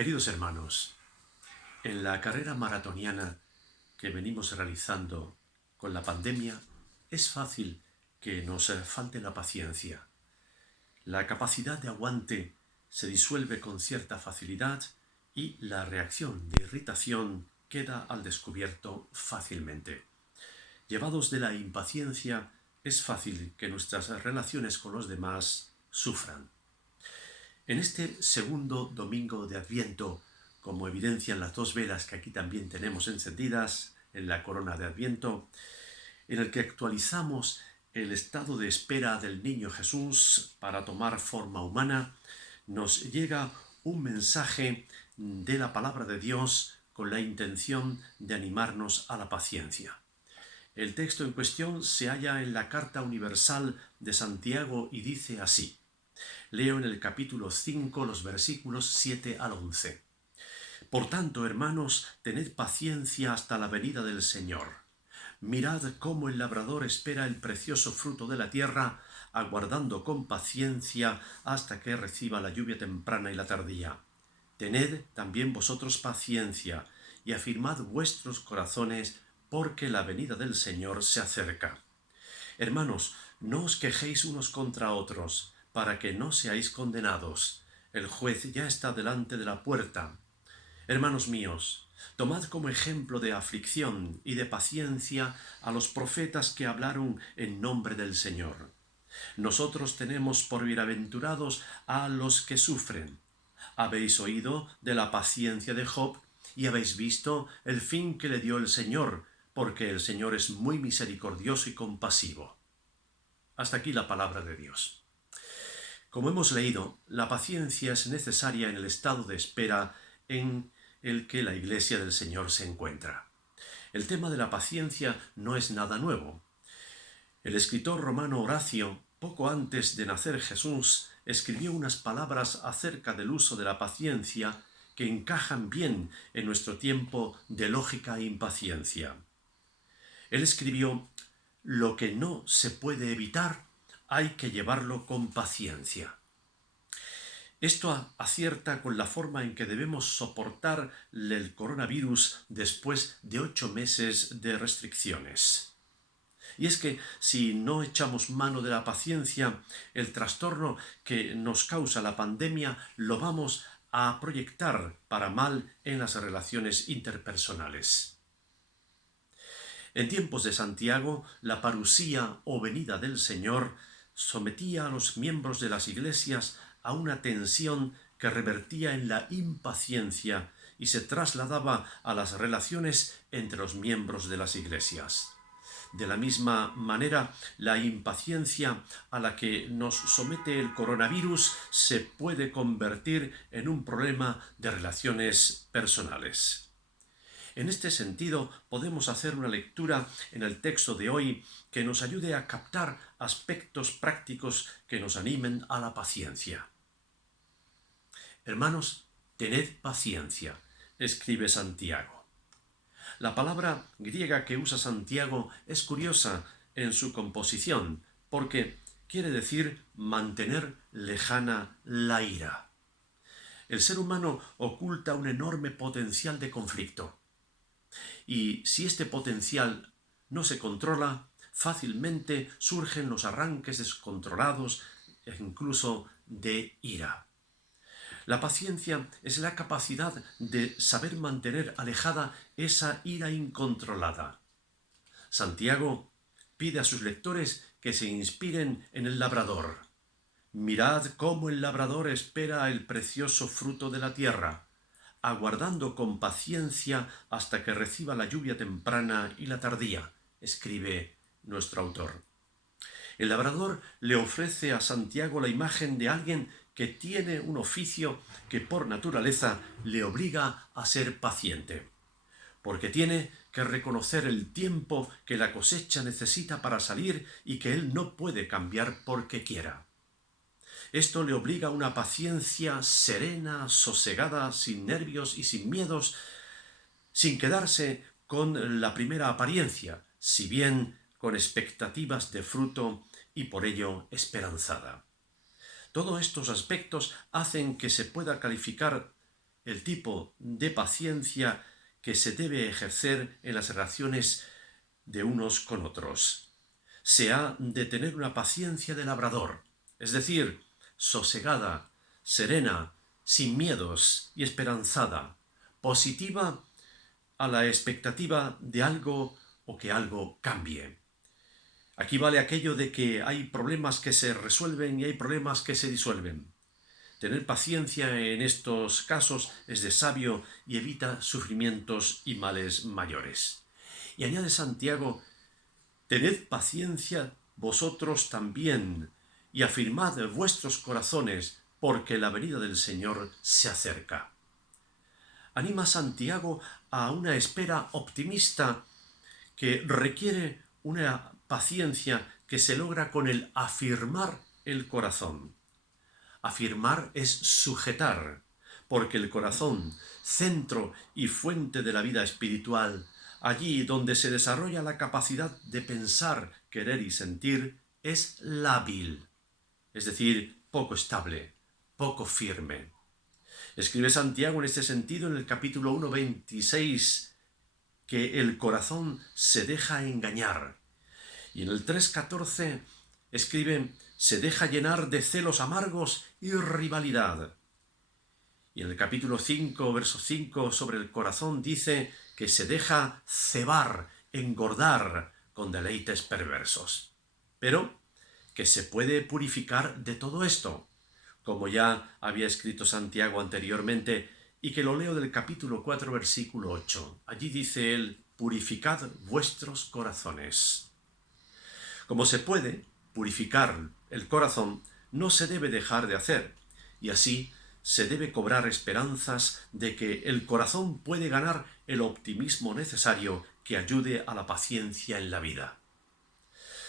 Queridos hermanos, en la carrera maratoniana que venimos realizando con la pandemia, es fácil que nos falte la paciencia. La capacidad de aguante se disuelve con cierta facilidad y la reacción de irritación queda al descubierto fácilmente. Llevados de la impaciencia, es fácil que nuestras relaciones con los demás sufran. En este segundo domingo de Adviento, como evidencian las dos velas que aquí también tenemos encendidas en la corona de Adviento, en el que actualizamos el estado de espera del niño Jesús para tomar forma humana, nos llega un mensaje de la palabra de Dios con la intención de animarnos a la paciencia. El texto en cuestión se halla en la Carta Universal de Santiago y dice así. Leo en el capítulo 5 los versículos 7 al 11. Por tanto, hermanos, tened paciencia hasta la venida del Señor. Mirad cómo el labrador espera el precioso fruto de la tierra, aguardando con paciencia hasta que reciba la lluvia temprana y la tardía. Tened también vosotros paciencia y afirmad vuestros corazones, porque la venida del Señor se acerca. Hermanos, no os quejéis unos contra otros, para que no seáis condenados. El juez ya está delante de la puerta. Hermanos míos, tomad como ejemplo de aflicción y de paciencia a los profetas que hablaron en nombre del Señor. Nosotros tenemos por bienaventurados a los que sufren. Habéis oído de la paciencia de Job y habéis visto el fin que le dio el Señor, porque el Señor es muy misericordioso y compasivo. Hasta aquí la palabra de Dios. Como hemos leído, la paciencia es necesaria en el estado de espera en el que la Iglesia del Señor se encuentra. El tema de la paciencia no es nada nuevo. El escritor romano Horacio, poco antes de nacer Jesús, escribió unas palabras acerca del uso de la paciencia que encajan bien en nuestro tiempo de lógica e impaciencia. Él escribió: lo que no se puede evitar, hay que llevarlo con paciencia. Esto acierta con la forma en que debemos soportar el coronavirus después de 8 meses de restricciones. Y es que si no echamos mano de la paciencia, el trastorno que nos causa la pandemia lo vamos a proyectar para mal en las relaciones interpersonales. En tiempos de Santiago, la parusía o venida del Señor sometía a los miembros de las iglesias a una tensión que revertía en la impaciencia y se trasladaba a las relaciones entre los miembros de las iglesias. De la misma manera, la impaciencia a la que nos somete el coronavirus se puede convertir en un problema de relaciones personales. En este sentido, podemos hacer una lectura en el texto de hoy que nos ayude a captar aspectos prácticos que nos animen a la paciencia. Hermanos, tened paciencia, escribe Santiago. La palabra griega que usa Santiago es curiosa en su composición, porque quiere decir mantener lejana la ira. El ser humano oculta un enorme potencial de conflicto. Y si este potencial no se controla, fácilmente surgen los arranques descontrolados e incluso de ira. La paciencia es la capacidad de saber mantener alejada esa ira incontrolada. Santiago pide a sus lectores que se inspiren en el labrador. Mirad cómo el labrador espera el precioso fruto de la tierra, aguardando con paciencia hasta que reciba la lluvia temprana y la tardía, escribe nuestro autor. El labrador le ofrece a Santiago la imagen de alguien que tiene un oficio que por naturaleza le obliga a ser paciente, porque tiene que reconocer el tiempo que la cosecha necesita para salir y que él no puede cambiar porque quiera. Esto le obliga a una paciencia serena, sosegada, sin nervios y sin miedos, sin quedarse con la primera apariencia, si bien con expectativas de fruto y por ello esperanzada. Todos estos aspectos hacen que se pueda calificar el tipo de paciencia que se debe ejercer en las relaciones de unos con otros. Se ha de tener una paciencia de labrador, es decir, sosegada, serena, sin miedos y esperanzada, positiva a la expectativa de algo o que algo cambie. Aquí vale aquello de que hay problemas que se resuelven y hay problemas que se disuelven. Tener paciencia en estos casos es de sabio y evita sufrimientos y males mayores. Y añade Santiago: tened paciencia vosotros también, y afirmad vuestros corazones, porque la venida del Señor se acerca. Anima Santiago a una espera optimista que requiere una paciencia que se logra con el afirmar el corazón. Afirmar es sujetar, porque el corazón, centro y fuente de la vida espiritual, allí donde se desarrolla la capacidad de pensar, querer y sentir, es lábil, es decir, poco estable, poco firme. Escribe Santiago en este sentido en el capítulo 1, 26, que el corazón se deja engañar. Y en el 3:14 escribe: se deja llenar de celos amargos y rivalidad. Y en el capítulo 5, verso 5, sobre el corazón dice que se deja cebar, engordar con deleites perversos. Pero que se puede purificar de todo esto, como ya había escrito Santiago anteriormente, y que lo leo del capítulo 4, versículo 8. Allí dice él: purificad vuestros corazones. Como se puede purificar el corazón, no se debe dejar de hacer, y así se debe cobrar esperanzas de que el corazón puede ganar el optimismo necesario que ayude a la paciencia en la vida.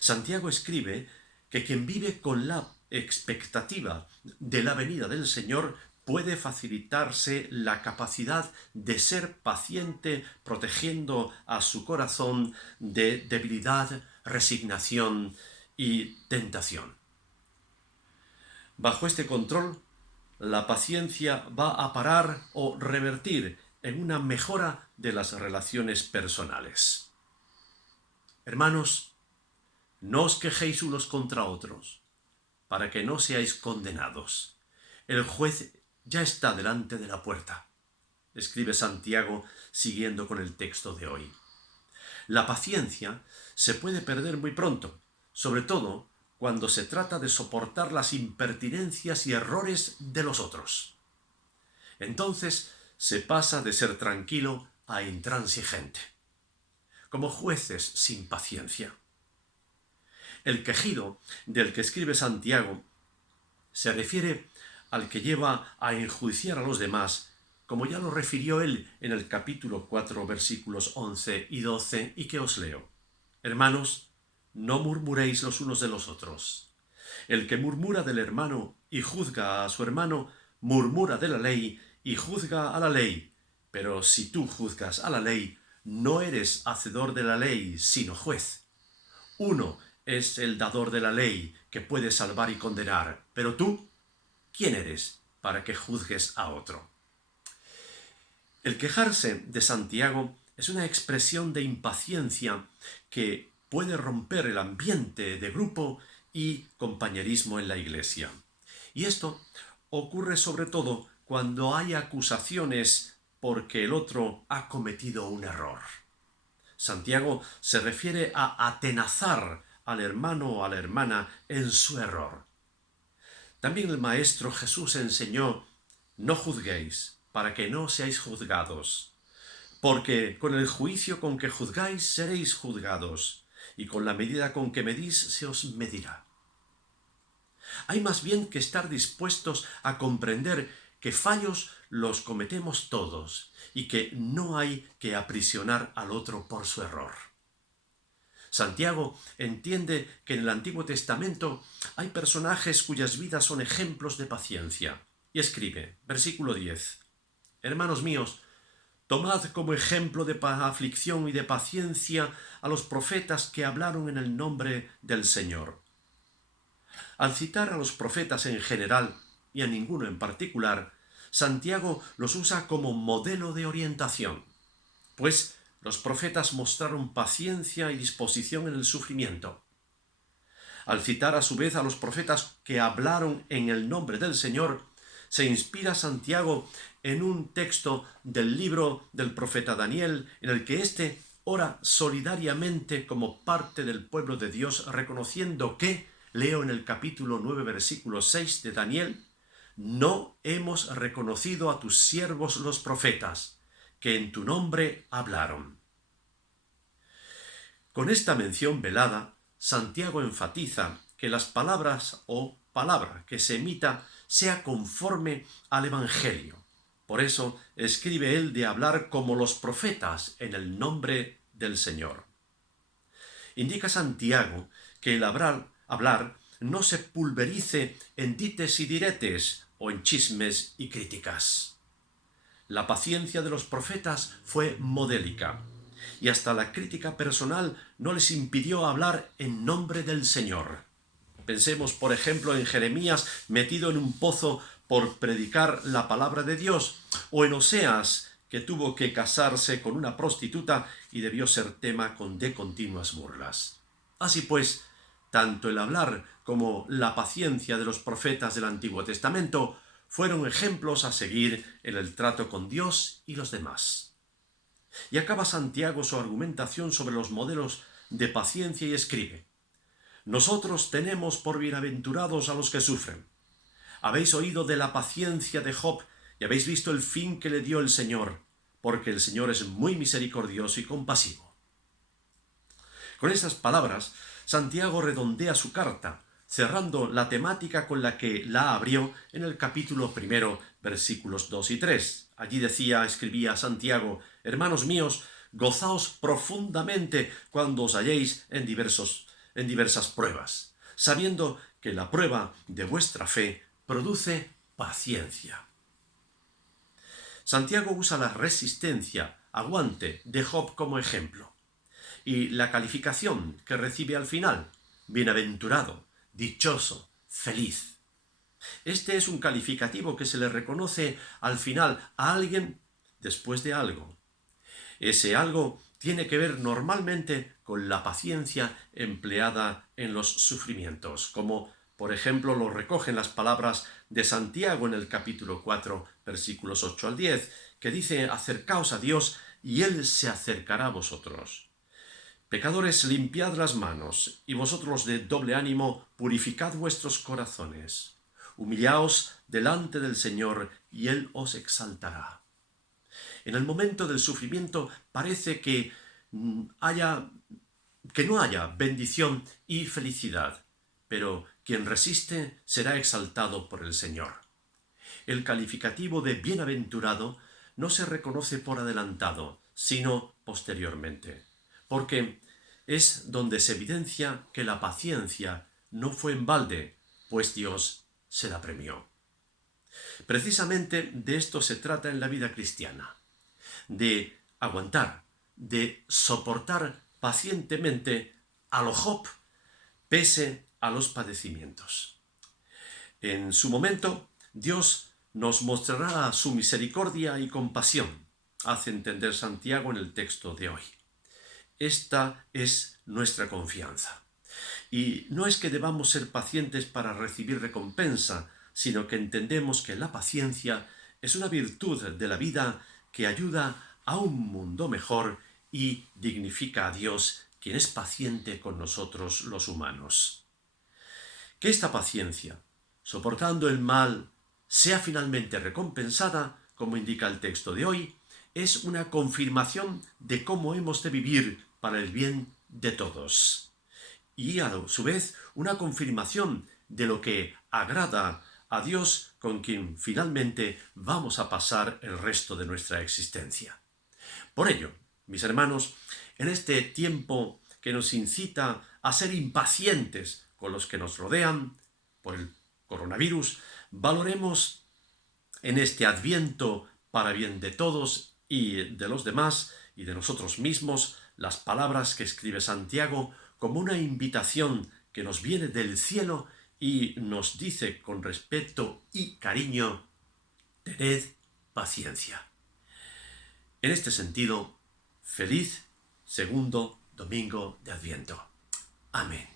Santiago escribe que quien vive con la expectativa de la venida del Señor puede facilitarse la capacidad de ser paciente, protegiendo a su corazón de debilidad, resignación y tentación. Bajo este control, la paciencia va a parar o revertir en una mejora de las relaciones personales. Hermanos, no os quejéis unos contra otros, para que no seáis condenados. El juez ya está delante de la puerta, escribe Santiago siguiendo con el texto de hoy. La paciencia se puede perder muy pronto, sobre todo cuando se trata de soportar las impertinencias y errores de los otros. Entonces se pasa de ser tranquilo a intransigente, como jueces sin paciencia. El quejido del que escribe Santiago se refiere al que lleva a enjuiciar a los demás, como ya lo refirió él en el capítulo 4, versículos 11 y 12, y que os leo. Hermanos, no murmuréis los unos de los otros. El que murmura del hermano y juzga a su hermano, murmura de la ley y juzga a la ley. Pero si tú juzgas a la ley, no eres hacedor de la ley, sino juez. Uno es el dador de la ley, que puede salvar y condenar. Pero tú, ¿quién eres para que juzgues a otro? El quejarse de Santiago es una expresión de impaciencia que puede romper el ambiente de grupo y compañerismo en la iglesia. Y esto ocurre sobre todo cuando hay acusaciones porque el otro ha cometido un error. Santiago se refiere a atenazar al hermano o a la hermana en su error. También el Maestro Jesús enseñó: no juzguéis, para que no seáis juzgados, porque con el juicio con que juzgáis seréis juzgados, y con la medida con que medís se os medirá. Hay más bien que estar dispuestos a comprender que fallos los cometemos todos y que no hay que aprisionar al otro por su error. Santiago entiende que en el Antiguo Testamento hay personajes cuyas vidas son ejemplos de paciencia, y escribe, versículo 10, Hermanos míos, tomad como ejemplo de aflicción y de paciencia a los profetas que hablaron en el nombre del Señor. Al citar a los profetas en general y a ninguno en particular, Santiago los usa como modelo de orientación, pues los profetas mostraron paciencia y disposición en el sufrimiento. Al citar a su vez a los profetas que hablaron en el nombre del Señor, se inspira Santiago en un texto del libro del profeta Daniel, en el que éste ora solidariamente como parte del pueblo de Dios, reconociendo que, leo en el capítulo 9, versículo 6 de Daniel, no hemos reconocido a tus siervos los profetas, que en tu nombre hablaron. Con esta mención velada, Santiago enfatiza que las palabras o palabra que se emita sea conforme al Evangelio. Por eso escribe él de hablar como los profetas en el nombre del Señor. Indica Santiago que el hablar no se pulverice en dites y diretes o en chismes y críticas. La paciencia de los profetas fue modélica, y hasta la crítica personal no les impidió hablar en nombre del Señor. Pensemos, por ejemplo, en Jeremías metido en un pozo por predicar la palabra de Dios, o en Oseas, que tuvo que casarse con una prostituta y debió ser tema de continuas burlas. Así pues, tanto el hablar como la paciencia de los profetas del Antiguo Testamento fueron ejemplos a seguir en el trato con Dios y los demás. Y acaba Santiago su argumentación sobre los modelos de paciencia y escribe: nosotros tenemos por bienaventurados a los que sufren. Habéis oído de la paciencia de Job y habéis visto el fin que le dio el Señor, porque el Señor es muy misericordioso y compasivo. Con estas palabras, Santiago redondea su carta, cerrando la temática con la que la abrió en el capítulo 1, versículos 2 y 3. Allí escribía Santiago: hermanos míos, gozaos profundamente cuando os halléis en diversas pruebas, sabiendo que la prueba de vuestra fe produce paciencia. Santiago usa la resistencia, aguante, de Job como ejemplo, y la calificación que recibe al final: bienaventurado, dichoso, feliz. Este es un calificativo que se le reconoce al final a alguien después de algo. Ese algo tiene que ver normalmente con la paciencia empleada en los sufrimientos, como por ejemplo lo recogen las palabras de Santiago en el capítulo 4, versículos 8 al 10, que dice: acercaos a Dios y Él se acercará a vosotros. Pecadores, limpiad las manos, y vosotros los de doble ánimo, purificad vuestros corazones. Humillaos delante del Señor, y Él os exaltará. En el momento del sufrimiento parece que no haya bendición y felicidad, pero quien resiste será exaltado por el Señor. El calificativo de bienaventurado no se reconoce por adelantado, sino posteriormente, porque es donde se evidencia que la paciencia no fue en balde, pues Dios se la premió. Precisamente de esto se trata en la vida cristiana: de aguantar, de soportar pacientemente a lo Job, pese a los padecimientos. En su momento, Dios nos mostrará su misericordia y compasión, hace entender Santiago en el texto de hoy. Esta es nuestra confianza. Y no es que debamos ser pacientes para recibir recompensa, sino que entendemos que la paciencia es una virtud de la vida que ayuda a un mundo mejor y dignifica a Dios, quien es paciente con nosotros los humanos. Que esta paciencia, soportando el mal, sea finalmente recompensada, como indica el texto de hoy, es una confirmación de cómo hemos de vivir para el bien de todos. Y a su vez una confirmación de lo que agrada a Dios, con quien finalmente vamos a pasar el resto de nuestra existencia. Por ello, mis hermanos, en este tiempo que nos incita a ser impacientes con los que nos rodean por el coronavirus, valoremos en este Adviento, para bien de todos y de los demás y de nosotros mismos, las palabras que escribe Santiago como una invitación que nos viene del cielo y nos dice con respeto y cariño: tened paciencia. En este sentido, feliz segundo domingo de Adviento. Amén.